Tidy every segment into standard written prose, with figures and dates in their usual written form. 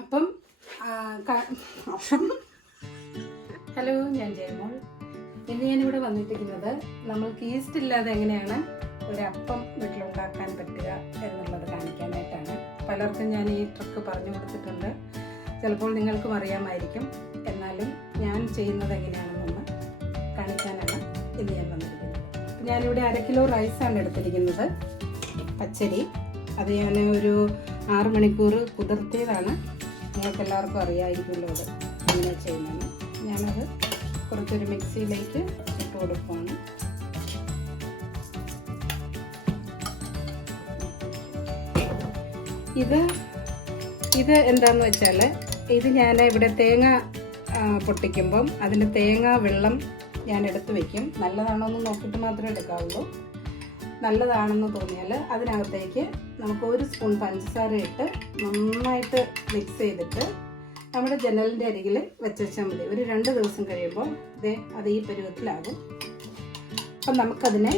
അപ്പം ഹലോ, ഞാൻ ജയമോൾ. ഇന്ന് ഞാനിവിടെ വന്നിരിക്കുന്നത് നമ്മൾക്ക് ഈസ്റ്റ് ഇല്ലാതെ എങ്ങനെയാണ് ഒരപ്പം വീട്ടിലുണ്ടാക്കാൻ പറ്റുക എന്നുള്ളത് കാണിക്കാനായിട്ടാണ്. പലർക്കും ഞാൻ ഈ ട്രിക്ക് പറഞ്ഞു കൊടുത്തിട്ടുണ്ട്, ചിലപ്പോൾ നിങ്ങൾക്കും അറിയാമായിരിക്കും. എന്നാലും ഞാൻ ചെയ്യുന്നത് എങ്ങനെയാണെന്നൊന്ന് കാണിക്കാനാണ് ഇന്ന് ഞാൻ വന്നിരിക്കുന്നത്. ഞാനിവിടെ 1 കിലോ റൈസാണ് എടുത്തിരിക്കുന്നത്, പച്ചരി. അത് ഞാൻ ഒരു 6 മണിക്കൂർ കുതിർത്തിയതാണ്. നിങ്ങൾക്ക് എല്ലാവർക്കും അറിയാമായിരിക്കുമല്ലോ അത് എങ്ങനെ ചെയ്യുന്നതെന്ന്. ഞാനത് കുറച്ചൊരു മിക്സിയിലേക്ക് ഇട്ട് കൊടുക്കുകയാണ്. ഇത് എന്താണെന്ന് വെച്ചാൽ, ഇത് ഞാൻ ഇവിടെ തേങ്ങ പൊട്ടിക്കുമ്പം അതിൻ്റെ തേങ്ങ വെള്ളം ഞാൻ എടുത്ത് വയ്ക്കും. നല്ലതാണോ എന്ന് നോക്കിയിട്ട് മാത്രമേ എടുക്കാവുള്ളൂ. നല്ലതാണെന്ന് തോന്നിയാൽ അതിനകത്തേക്ക് നമുക്ക് 1 സ്പൂൺ പഞ്ചസാര ഇട്ട് നന്നായിട്ട് മിക്സ് ചെയ്തിട്ട് നമ്മുടെ ജനലിൻ്റെ അരികിൽ വെച്ചാൽ മതി. ഒരു 2 ദിവസം കഴിയുമ്പോൾ അത് ഈ പരുവത്തിലാകും. അപ്പം നമുക്കതിനെ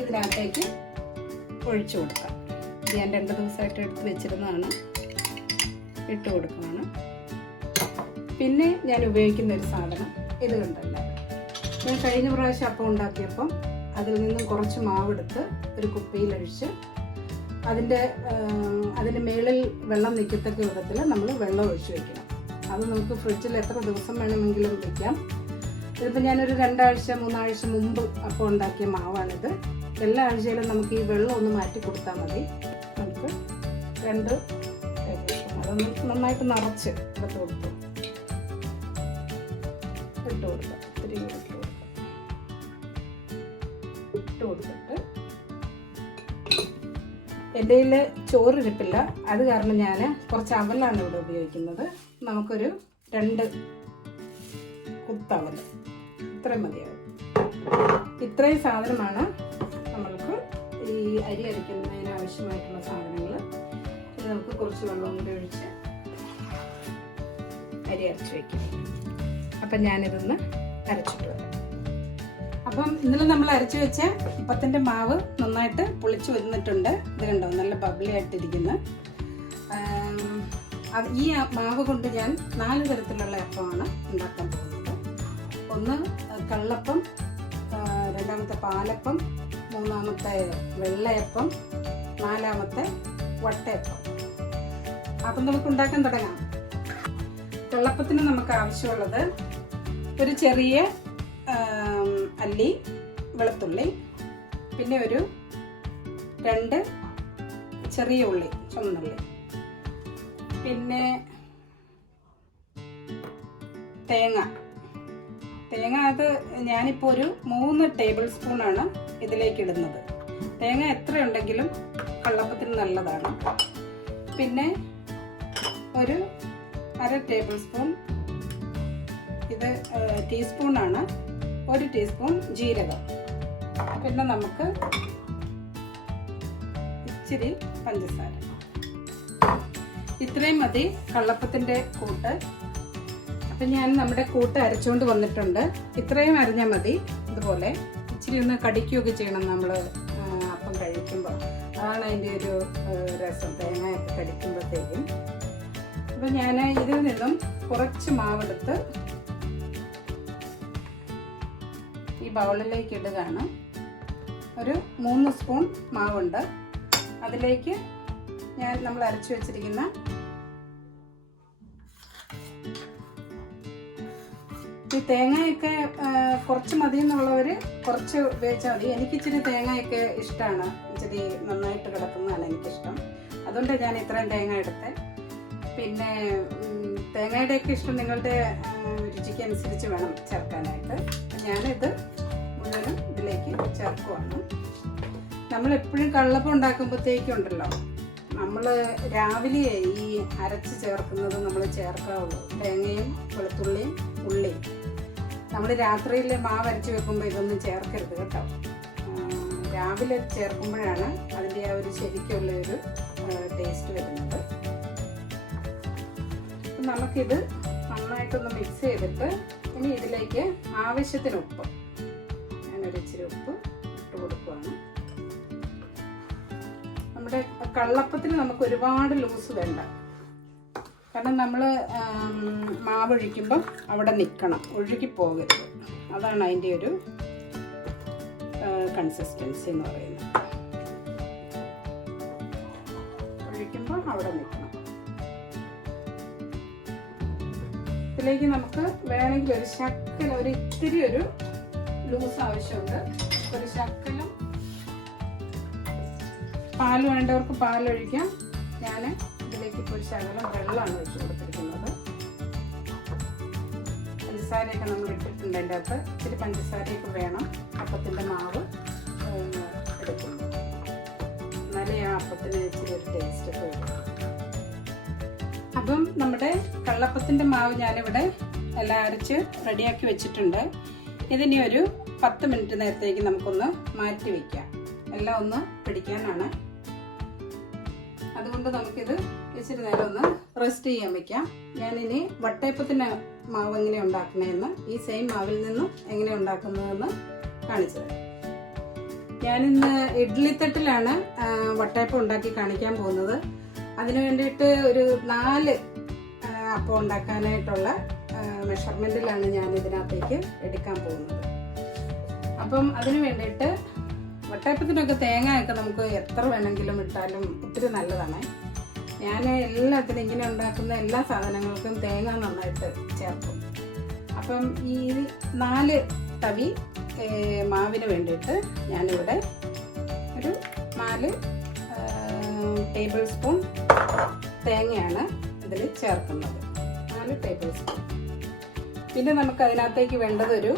ഇതിനകത്തേക്ക് ഒഴിച്ചു കൊടുക്കാം. ഇത് ഞാൻ 2 ദിവസമായിട്ട് എടുത്ത് വെച്ചിരുന്നതാണ്, ഇട്ട് കൊടുക്കുകയാണ്. പിന്നെ ഞാൻ ഉപയോഗിക്കുന്ന ഒരു സാധനം ഇത് കണ്ടല്ല, ഞാൻ കഴിഞ്ഞ പ്രാവശ്യം അപ്പം ഉണ്ടാക്കിയപ്പം അതിൽ നിന്നും കുറച്ച് മാവെടുത്ത് ഒരു കുപ്പിയിലൊഴിച്ച് അതിൻ്റെ മേളിൽ വെള്ളം നിൽക്കത്തക്ക വിധത്തിൽ നമ്മൾ വെള്ളം ഒഴിച്ച് വയ്ക്കണം. അത് നമുക്ക് ഫ്രിഡ്ജിൽ എത്ര ദിവസം വേണമെങ്കിലും വയ്ക്കാം. ഇതിപ്പോൾ ഞാനൊരു 2 ആഴ്ച 3 ആഴ്ച മുമ്പ് അപ്പം ഉണ്ടാക്കിയ മാവാണിത്. എല്ലാ ആഴ്ചയിലും നമുക്ക് ഈ വെള്ളം ഒന്ന് മാറ്റി കൊടുത്താൽ മതി. നമുക്ക് 2 ടേബിൾ സ്പൂൺ അതൊന്ന് നന്നായിട്ട് നിറച്ച് ഇട്ട് കൊടുക്കാം. ഇട്ട് കൊടുത്തിട്ട് എൻ്റെ കയ്യിൽ ചോറിരിപ്പില്ല, അത് കാരണം ഞാൻ കുറച്ച് അവലാണ് ഇവിടെ ഉപയോഗിക്കുന്നത്. നമുക്കൊരു 2 കുത്തവൽ ഇത്രയും മതിയാവും. ഇത്രയും സാധനമാണ് നമ്മൾക്ക് ഈ അരി അരയ്ക്കുന്നതിന് ആവശ്യമായിട്ടുള്ള സാധനങ്ങൾ. ഇത് നമുക്ക് കുറച്ച് വെള്ളം കൂടി ഒഴിച്ച് അരി അരച്ച് വയ്ക്കും. അപ്പം ഞാനിതൊന്ന് അരച്ചിട്ട് വരാം. അപ്പം ഇന്നലെ നമ്മൾ അരച്ച് വെച്ച അപ്പത്തിൻ്റെ മാവ് നന്നായിട്ട് പുളിച്ച് വന്നിട്ടുണ്ട്. ഇത് കണ്ടോ, നല്ല ബബ്ലി ആയിട്ടിരിക്കുന്നു. ഈ മാവ് കൊണ്ട് ഞാൻ 4 തരത്തിലുള്ള അപ്പമാണ് ഉണ്ടാക്കാൻ പോകുന്നത്. ഒന്ന് കള്ളപ്പം, രണ്ടാമത്തെ പാലപ്പം, മൂന്നാമത്തെ വെള്ളയപ്പം, 4-മത്തെ വട്ടയപ്പം. അപ്പം നമുക്ക് ഉണ്ടാക്കാൻ തുടങ്ങാം. കള്ളപ്പത്തിന് നമുക്ക് ആവശ്യമുള്ളത് ഒരു ചെറിയ അല്ലി വെളുത്തുള്ളി, പിന്നെ ഒരു 2 ചെറിയ ഉള്ളി, ചുവന്നുള്ളി, പിന്നെ തേങ്ങ. അത് ഞാനിപ്പോൾ ഒരു 3 ടേബിൾ സ്പൂണാണ് ഇതിലേക്ക് ഇടുന്നത്. തേങ്ങ എത്രയുണ്ടെങ്കിലും കള്ളപ്പത്തിന് നല്ലതാണ്. പിന്നെ ഒരു 1/2 ടേബിൾ സ്പൂൺ, ഇത് ടീസ്പൂണാണ്, 1 ടീസ്പൂൺ ജീരകം. പിന്നെ നമുക്ക് ഇച്ചിരി പഞ്ചസാര. ഇത്രയും മതി കള്ളപ്പത്തിൻ്റെ കൂട്ട്. അപ്പം ഞാൻ നമ്മുടെ കൂട്ട് അരച്ചുകൊണ്ട് വന്നിട്ടുണ്ട്. ഇത്രയും അരഞ്ഞാൽ മതി. ഇതുപോലെ ഇച്ചിരി ഒന്ന് കടിക്കുകയൊക്കെ ചെയ്യണം നമ്മൾ അപ്പം കഴിക്കുമ്പോൾ. അതാണ് അതിൻ്റെ ഒരു രസം, തേങ്ങയൊക്കെ കടിക്കുമ്പോഴത്തേക്കും. അപ്പം ഞാൻ ഇതിൽ നിന്നും കുറച്ച് മാവെടുത്ത് ഈ ബൗളിലേക്ക് ഇടുകയാണ്. ഒരു 3 സ്പൂൺ മാവുണ്ട്. അതിലേക്ക് നമ്മൾ അരച്ചു വെച്ചിരിക്കുന്ന ഈ തേങ്ങയൊക്കെ കുറച്ച് മതി എന്നുള്ളവർ കുറച്ച് ഉപയോഗിച്ചാൽ മതി. എനിക്കിച്ചിരി തേങ്ങയൊക്കെ ഇഷ്ടമാണ്, ഇച്ചിരി നന്നായിട്ട് കിടക്കുന്നതാണ് എനിക്കിഷ്ടം. അതുകൊണ്ട് ഞാൻ ഇത്രയും തേങ്ങ എടുത്തേ. പിന്നെ തേങ്ങയുടെയൊക്കെ ഇഷ്ടം നിങ്ങളുടെ രുചിക്ക് അനുസരിച്ച് വേണം ചേർക്കാനായിട്ട്. ഞാനിത് മുഴുവനും ഇതിലേക്ക് ചേർക്കുവാണ്. നമ്മളെപ്പോഴും കള്ളപ്പം ഉണ്ടാക്കുമ്പോഴത്തേക്കും ഉണ്ടല്ലോ, നമ്മൾ രാവിലെ ഈ അരച്ച് ചേർക്കുന്നത് നമ്മൾ ചേർക്കാവുള്ളൂ. തേങ്ങയും വെളുത്തുള്ളിയും ഉള്ളിയും നമ്മൾ രാത്രിയിൽ മാവ് അരച്ച് വെക്കുമ്പോൾ ഇതൊന്നും ചേർക്കരുത് കേട്ടോ. രാവിലെ ചേർക്കുമ്പോഴാണ് അതിൻ്റെ ആ ഒരു ശരിക്കുള്ള ഒരു ടേസ്റ്റ് വരുന്നത്. നമുക്കിത് നന്നായിട്ടൊന്ന് മിക്സ് ചെയ്തിട്ട് ഇനി ഇതിലേക്ക് ആവശ്യത്തിന് ഉപ്പ്, ഞാനൊരു ഇച്ചിരി ഉപ്പ് ഇട്ട് കൊടുക്കുകയാണ്. നമ്മുടെ കള്ളപ്പത്തിന് നമുക്ക് ഒരുപാട് ലൂസ് വേണ്ട, കാരണം നമ്മൾ മാവ് ഒഴിക്കുമ്പോൾ അവിടെ നിൽക്കണം, ഒഴുകി പോകരുത്. അതാണ് അതിൻ്റെ ഒരു കൺസിസ്റ്റൻസി എന്ന് പറയുന്നത്. ഒഴിക്കുമ്പോൾ അവിടെ നിൽക്കണം. ഇതിലേക്ക് നമുക്ക് വേണമെങ്കിൽ ഒരു ശക്കലം, ഒരു ഇത്തിരി ഒരു ലൂസ് ആവശ്യമുണ്ട്. ഒരു ശക്കലം പാൽ വേണ്ടവർക്ക് പാലൊഴിക്കാം. ഞാൻ ഇതിലേക്ക് ഇപ്പോൾ ഒരു ശകലം വെള്ളമാണ് ഒഴിച്ചു കൊടുത്തിരിക്കുന്നത്. പഞ്ചസാരയൊക്കെ നമ്മൾ ഇട്ടിട്ടുണ്ട്. അതിൻ്റെ അകത്ത് ഇത്തിരി പഞ്ചസാരയൊക്കെ വേണം അപ്പത്തിൻ്റെ മാവ് എടുക്കുമ്പോൾ. എന്നാലേ ആ അപ്പത്തിന് ഇച്ചിരി ഒരു ടേസ്റ്റ് ഒക്കെ വരും. അപ്പം നമ്മുടെ കള്ളപ്പത്തിൻ്റെ മാവ് ഞാനിവിടെ എല്ലാം അരച്ച് റെഡിയാക്കി വെച്ചിട്ടുണ്ട്. ഇതിനി ഒരു 10 മിനിറ്റ് നേരത്തേക്ക് നമുക്കൊന്ന് മാറ്റി വയ്ക്കാം. എല്ലാം ഒന്ന് പിടിക്കാനാണ്. അതുകൊണ്ട് നമുക്കിത് ഇച്ചിരി നേരം ഒന്ന് റെസ്റ്റ് ചെയ്യാൻ വയ്ക്കാം. ഞാനിനി വട്ടയപ്പത്തിൻ്റെ മാവ് എങ്ങനെ ഉണ്ടാക്കണമെന്ന് ഈ സെയിം മാവിൽ നിന്നും എങ്ങനെ ഉണ്ടാക്കുന്നതെന്ന് കാണിച്ചത്. ഞാനിന്ന് ഇഡ്ഡലിത്തട്ടിലാണ് വട്ടയപ്പം ഉണ്ടാക്കി കാണിക്കാൻ പോകുന്നത്. അതിന് വേണ്ടിയിട്ട് ഒരു 4 അപ്പം ഉണ്ടാക്കാനായിട്ടുള്ള മെഷർമെൻറ്റിലാണ് ഞാൻ ഇതിനകത്തേക്ക് എടുക്കാൻ പോകുന്നത്. അപ്പം അതിന് വേണ്ടിയിട്ട് വട്ടയപ്പത്തിനൊക്കെ തേങ്ങയൊക്കെ നമുക്ക് എത്ര വേണമെങ്കിലും ഇട്ടാലും ഒത്തിരി നല്ലതാണ്. ഞാൻ എല്ലാത്തിനും ഇങ്ങനെ ഉണ്ടാക്കുന്ന എല്ലാ സാധനങ്ങൾക്കും തേങ്ങ നന്നായിട്ട് ചേർക്കും. അപ്പം ഈ 4 തവി മാവിന് വേണ്ടിയിട്ട് ഞാനിവിടെ ഒരു 4 ടേബിൾ സ്പൂൺ തേങ്ങയാണ് ഇതിൽ ചേർക്കുന്നത്. 4 ടേബിൾ സ്പൂൺ. പിന്നെ നമുക്ക് അതിനകത്തേക്ക് വേണ്ടത് ഒരു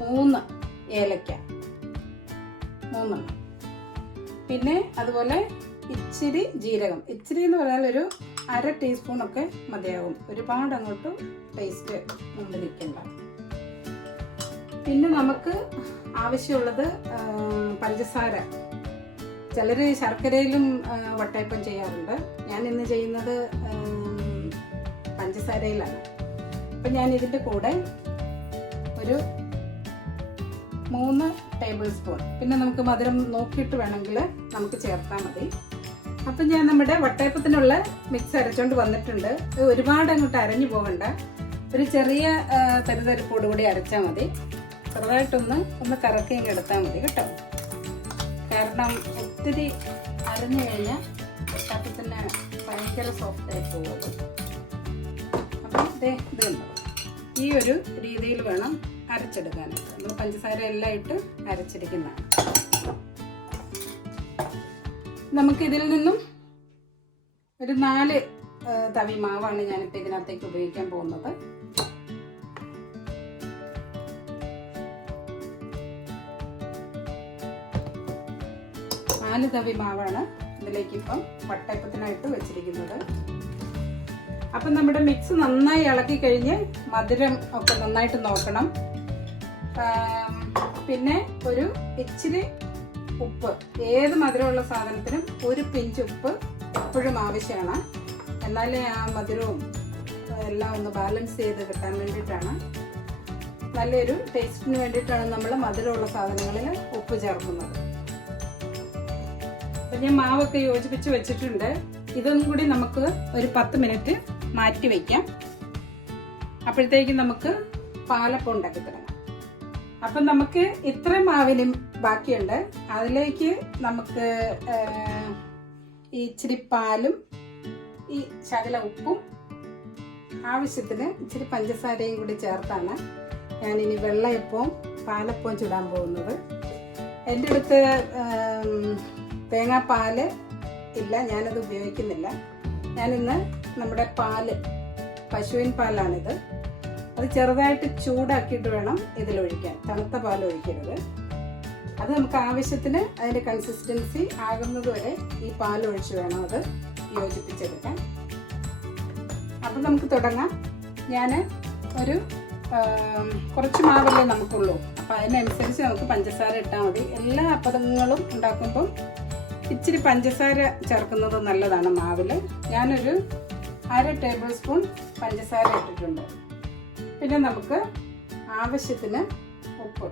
3 ഏലക്ക, 3. പിന്നെ അതുപോലെ ഇച്ചിരി ജീരകം. ഇച്ചിരി എന്ന് പറഞ്ഞാൽ ഒരു 1/2 ടീസ്പൂണൊക്കെ മതിയാകും. ഒരുപാട് അങ്ങോട്ട് ടേസ്റ്റ് മുമ്പിൽ നിൽക്കണ്ട. പിന്നെ നമുക്ക് ആവശ്യമുള്ളത് പഞ്ചസാര. ചിലർ ശർക്കരയിലും വട്ടയപ്പം ചെയ്യാറുണ്ട്. ഞാൻ ഇന്ന് ചെയ്യുന്നത് പഞ്ചസാരയിലാണ്. അപ്പം ഞാൻ ഇതിൻ്റെ കൂടെ ഒരു 3 ടേബിൾ സ്പൂൺ. പിന്നെ നമുക്ക് മധുരം നോക്കിയിട്ട് വേണമെങ്കിൽ നമുക്ക് ചേർത്താൽ മതി. അപ്പം ഞാൻ നമ്മുടെ വട്ടയപ്പത്തിനുള്ള മിക്സ് അരച്ചോണ്ട് വന്നിട്ടുണ്ട്. ഒരുപാട് അങ്ങോട്ട് അരഞ്ഞു പോകണ്ട. ഒരു ചെറിയ തരിതരിപ്പോട് കൂടി അരച്ചാൽ മതി. ചെറുതായിട്ടൊന്ന് കറക്കിയും എടുത്താൽ മതി കേട്ടോ. കാരണം ഒത്തിരി അരഞ്ഞു കഴിഞ്ഞാൽ വട്ടയപ്പത്തിന് ഭയങ്കര സോഫ്റ്റായി പോകും. അപ്പം ഇത് ഈ ഒരു രീതിയിൽ വേണം അരച്ചെടുക്കാനായിട്ട്. നമ്മൾ പഞ്ചസാര എല്ലാം ഇട്ട് അരച്ചിരിക്കുന്നതാണ്. നമുക്കിതിൽ നിന്നും ഒരു 4 തവി മാവാണ് ഞാനിപ്പോൾ ഇതിനകത്തേക്ക് ഉപയോഗിക്കാൻ പോകുന്നത്. നാല് തവി മാവാണ് ഇതിലേക്ക് ഇപ്പം വട്ടയപ്പത്തിനായിട്ട് വെച്ചിരിക്കുന്നത്. അപ്പം നമ്മുടെ മിക്സ് നന്നായി ഇളക്കി കഴിഞ്ഞ് മധുരം ഒക്കെ നന്നായിട്ട് നോക്കണം. പിന്നെ ഒരു ഇച്ചിരി ഉപ്പ്, ഏത് മധുരമുള്ള സാധനത്തിനും ഒരു പിഞ്ച് ഉപ്പ് എപ്പോഴും ആവശ്യമാണ്. എന്നാലേ ആ മധുരവും എല്ലാം ഒന്ന് ബാലൻസ് ചെയ്ത് കിട്ടാൻ വേണ്ടിയിട്ടാണ്. നല്ലൊരു ടേസ്റ്റിന് വേണ്ടിയിട്ടാണ് നമ്മൾ മധുരമുള്ള സാധനങ്ങളിൽ ഉപ്പ് ചേർക്കുന്നത്. അപ്പം ഞാൻ മാവൊക്കെ യോജിപ്പിച്ച് വെച്ചിട്ടുണ്ട്. ഇതൊന്നും കൂടി നമുക്ക് ഒരു 10 മിനിറ്റ് മാറ്റി വയ്ക്കാം. അപ്പോഴത്തേക്കും നമുക്ക് പാലപ്പം ഉണ്ടാക്കി തുടങ്ങാം. അപ്പം നമുക്ക് ഇത്ര മാവിനും ബാക്കിയുണ്ട്. അതിലേക്ക് നമുക്ക് ഈ ഇച്ചിരി പാലും ഈ ശകല ഉപ്പും ആവശ്യത്തിന് ഇച്ചിരി പഞ്ചസാരയും കൂടി ചേർത്താണ് ഞാനിനി വെള്ളയപ്പവും പാലപ്പവും ചുടാൻ പോകുന്നത്. എൻ്റെ അടുത്ത് തേങ്ങാപ്പാല് ഇല്ല, ഞാനത് ഉപയോഗിക്കുന്നില്ല. ഞാനിന്ന് നമ്മുടെ പാല്, പശുവിൻ പാലാണിത്. അത് ചെറുതായിട്ട് ചൂടാക്കിയിട്ട് വേണം ഇതിലൊഴിക്കാൻ. തണുത്ത പാൽ ഒഴിക്കരുത്. അത് നമുക്ക് ആവശ്യത്തിന് അതിൻ്റെ കൺസിസ്റ്റൻസി ആകുന്നത് വരെ ഈ പാൽ ഒഴിച്ച് വേണം അത് യോജിപ്പിച്ചെടുക്കാൻ. അപ്പം നമുക്ക് തുടങ്ങാം. ഞാൻ ഒരു കുറച്ച് മാവല്ലേ നമുക്കുള്ളൂ. അപ്പം അതിനനുസരിച്ച് നമുക്ക് പഞ്ചസാര ഇട്ടാൽ മതി. എല്ലാ അപ്പങ്ങളും ഉണ്ടാക്കുമ്പം ഇച്ചിരി പഞ്ചസാര ചേർക്കുന്നത് നല്ലതാണ് മാവിൽ. ഞാനൊരു 1/2 ടേബിൾ സ്പൂൺ പഞ്ചസാര ഇട്ടിട്ടുണ്ട്. പിന്നെ നമുക്ക് ആവശ്യത്തിന് ഉപ്പ്,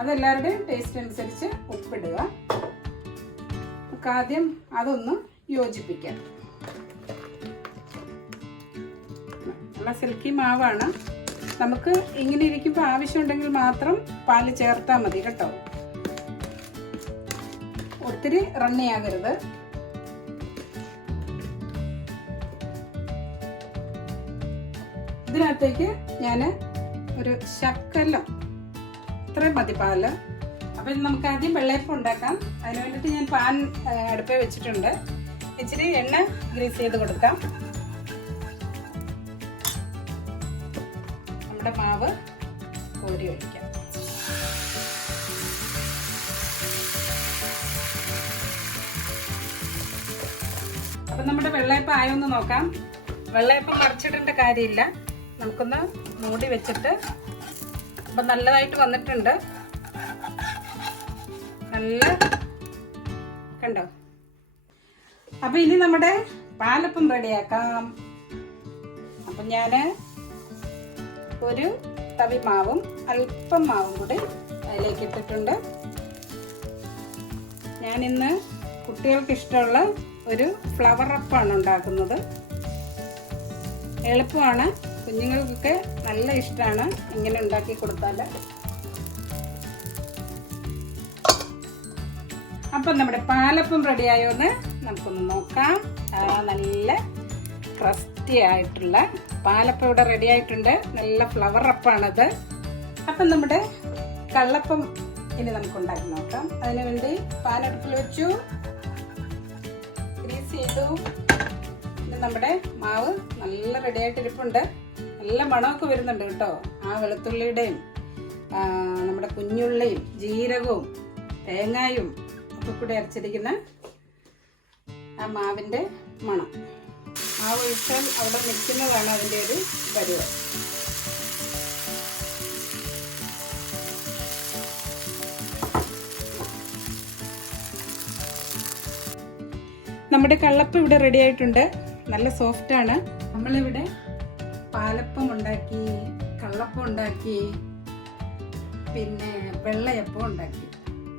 അതെല്ലാവരുടെയും ടേസ്റ്റ് അനുസരിച്ച് ഉപ്പിടുക. നമുക്ക് ആദ്യം അതൊന്ന് യോജിപ്പിക്കാം. നല്ല സിൽക്കി മാവാണ്. നമുക്ക് ഇങ്ങനെ ഇരിക്കുമ്പോൾ ആവശ്യമുണ്ടെങ്കിൽ മാത്രം പാല് ചേർത്താൽ മതി കേട്ടോ. ഒത്തിരി റണ്ണിയാകരുത്. ഇതിനകത്തേക്ക് ഞാൻ ഒരു ശക്കലം ഇത്രയും മതി പാല്. അപ്പം നമുക്ക് ആദ്യം വെള്ളയപ്പം ഉണ്ടാക്കാം. അതിന് വേണ്ടിയിട്ട് ഞാൻ പാൻ അടുപ്പേ വെച്ചിട്ടുണ്ട്. ഇച്ചിരി എണ്ണ ഗ്രീസ് ചെയ്ത് കൊടുക്കാം. നമ്മുടെ മാവ് കോരി ഒഴിക്കാം. അപ്പം നമ്മുടെ വെള്ളയപ്പം ആയൊന്ന് നോക്കാം. വെള്ളയപ്പം മറിച്ചിടേണ്ട കാര്യമില്ല. നമുക്കൊന്ന് മൂടി വെച്ചിട്ട് അപ്പം നല്ലതായിട്ട് വന്നിട്ടുണ്ട്. നല്ല കണ്ടോ. അപ്പം ഇനി നമ്മുടെ പാലപ്പം റെഡിയാക്കാം. അപ്പം ഞാൻ ഒരു തവി മാവും അല്പം മാവും കൂടി അതിലേക്ക് ഇട്ടിട്ടുണ്ട്. ഞാനിന്ന് കുട്ടികൾക്ക് ഇഷ്ടമുള്ള ഒരു ഫ്ലവർ അപ്പമാണ് ഉണ്ടാക്കുന്നത്. എളുപ്പമാണ്, കുഞ്ഞുങ്ങൾക്കൊക്കെ നല്ല ഇഷ്ടമാണ് ഇങ്ങനെ ഉണ്ടാക്കി കൊടുത്താൽ. അപ്പം നമ്മുടെ പാലപ്പം റെഡിയായോ എന്ന് നമുക്കൊന്ന് നോക്കാം. നല്ല ക്രസ്റ്റി ആയിട്ടുള്ള പാലപ്പം ഇവിടെ റെഡി ആയിട്ടുണ്ട്. നല്ല ഫ്ലവർ അപ്പാണിത്. അപ്പം നമ്മുടെ കള്ളപ്പം ഇനി നമുക്ക് ഉണ്ടാക്കി നോക്കാം. അതിനു വേണ്ടി പാൻ അടുപ്പിൽ വെച്ചു, ഗ്രീസ് ചെയ്തു. നമ്മുടെ മാവ് നല്ല റെഡി ആയിട്ടിരിപ്പുണ്ട്. നല്ല മണമൊക്കെ വരുന്നുണ്ട് കേട്ടോ. ആ വെളുത്തുള്ളിയുടെയും നമ്മുടെ കുഞ്ഞുള്ളിയും ജീരകവും തേങ്ങായും ഒക്കെ കൂടി അരച്ചിരിക്കുന്ന ആ മാവിൻ്റെ മണം. മാവ് ഒഴിച്ചാൽ അവിടെ നിൽക്കുന്നതാണ് അതിൻ്റെ ഒരു പരുവം. നമ്മുടെ കള്ളപ്പം ഇവിടെ റെഡി ആയിട്ടുണ്ട്. നല്ല സോഫ്റ്റാണ്. നമ്മളിവിടെ പാലപ്പം ഉണ്ടാക്കി, കള്ളപ്പം ഉണ്ടാക്കി, പിന്നെ വെള്ളയപ്പം ഉണ്ടാക്കി.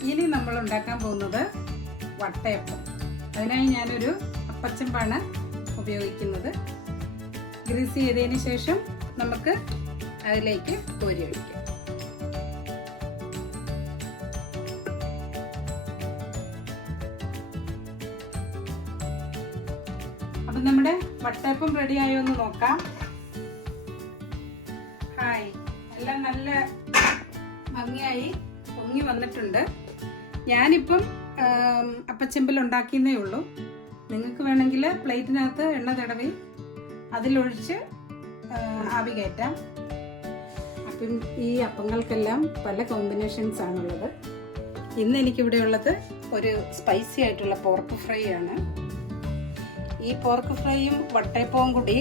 ഇനി നമ്മൾ ഉണ്ടാക്കാൻ പോകുന്നത് വട്ടയപ്പം. അതിനായി ഞാനൊരു അപ്പച്ചമ്പാണ് ഉപയോഗിക്കുന്നത്. ഗ്രീസ് ചെയ്തതിന് ശേഷം നമുക്ക് അതിലേക്ക് കോരി ഒഴിക്കാം. അപ്പം നമ്മുടെ വട്ടയപ്പം റെഡി ആയോ എന്ന് നോക്കാം. ഹായ്, എല്ലാം നല്ല ഭംഗിയായി പൊങ്ങി വന്നിട്ടുണ്ട്. ഞാനിപ്പം അപ്പച്ചെമ്പിൽ ഉണ്ടാക്കിയെന്നേ ഉള്ളൂ. നിങ്ങൾക്ക് വേണമെങ്കിൽ പ്ലേറ്റിനകത്ത് എണ്ണ തടവി അതിലൊഴിച്ച് ആവി കയറ്റാം. അപ്പം ഈ അപ്പങ്ങൾക്കെല്ലാം പല കോമ്പിനേഷൻസ് ആണുള്ളത്. ഇന്ന് എനിക്കിവിടെ ഉള്ളത് ഒരു സ്പൈസി ആയിട്ടുള്ള പോർക്ക് ഫ്രൈ ആണ്. ഈ പോർക്ക് ഫ്രൈയും വട്ടയപ്പവും കൂടി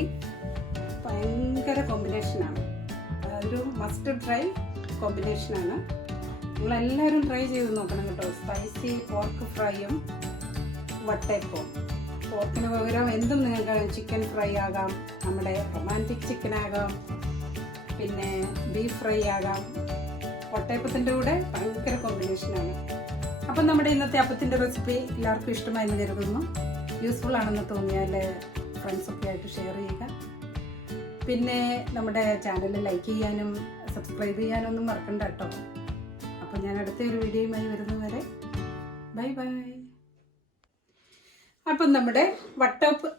ഭയങ്കര കോമ്പിനേഷനാണ്. അതൊരു മസ്റ്റ് ട്രൈ കോമ്പിനേഷനാണ്. നിങ്ങളെല്ലാവരും ട്രൈ ചെയ്ത് നോക്കണം കേട്ടോ. സ്പൈസി പോർക്ക് ഫ്രൈയും വട്ടയപ്പവും. പോർക്കിന് പകരം എന്തും നിങ്ങൾക്ക് ചിക്കൻ ഫ്രൈ ആകാം, നമ്മുടെ റൊമാൻറ്റിക് ചിക്കൻ ആകാം, പിന്നെ ബീഫ് ഫ്രൈ ആകാം. വട്ടയപ്പത്തിൻ്റെ കൂടെ ഭയങ്കര കോമ്പിനേഷനാണ്. അപ്പം നമ്മുടെ ഇന്നത്തെ അപ്പത്തിൻ്റെ റെസിപ്പി എല്ലാവർക്കും ഇഷ്ടമായെന്ന് കരുതുന്നു. യൂസ്ഫുൾ ആണെന്ന് തോന്നിയാൽ ഫ്രണ്ട്സൊക്കെ ആയിട്ട് ഷെയർ ചെയ്യുക. പിന്നെ നമ്മുടെ ചാനൽ ലൈക്ക് ചെയ്യാനും സബ്സ്ക്രൈബ് ചെയ്യാനൊന്നും മറക്കണ്ട കേട്ടോ. അപ്പം ഞാൻ അടുത്ത ഒരു വീഡിയോയുമായി വരുന്നതുവരെ ബൈ ബൈ. അപ്പം നമ്മുടെ വട്ടയപ്പം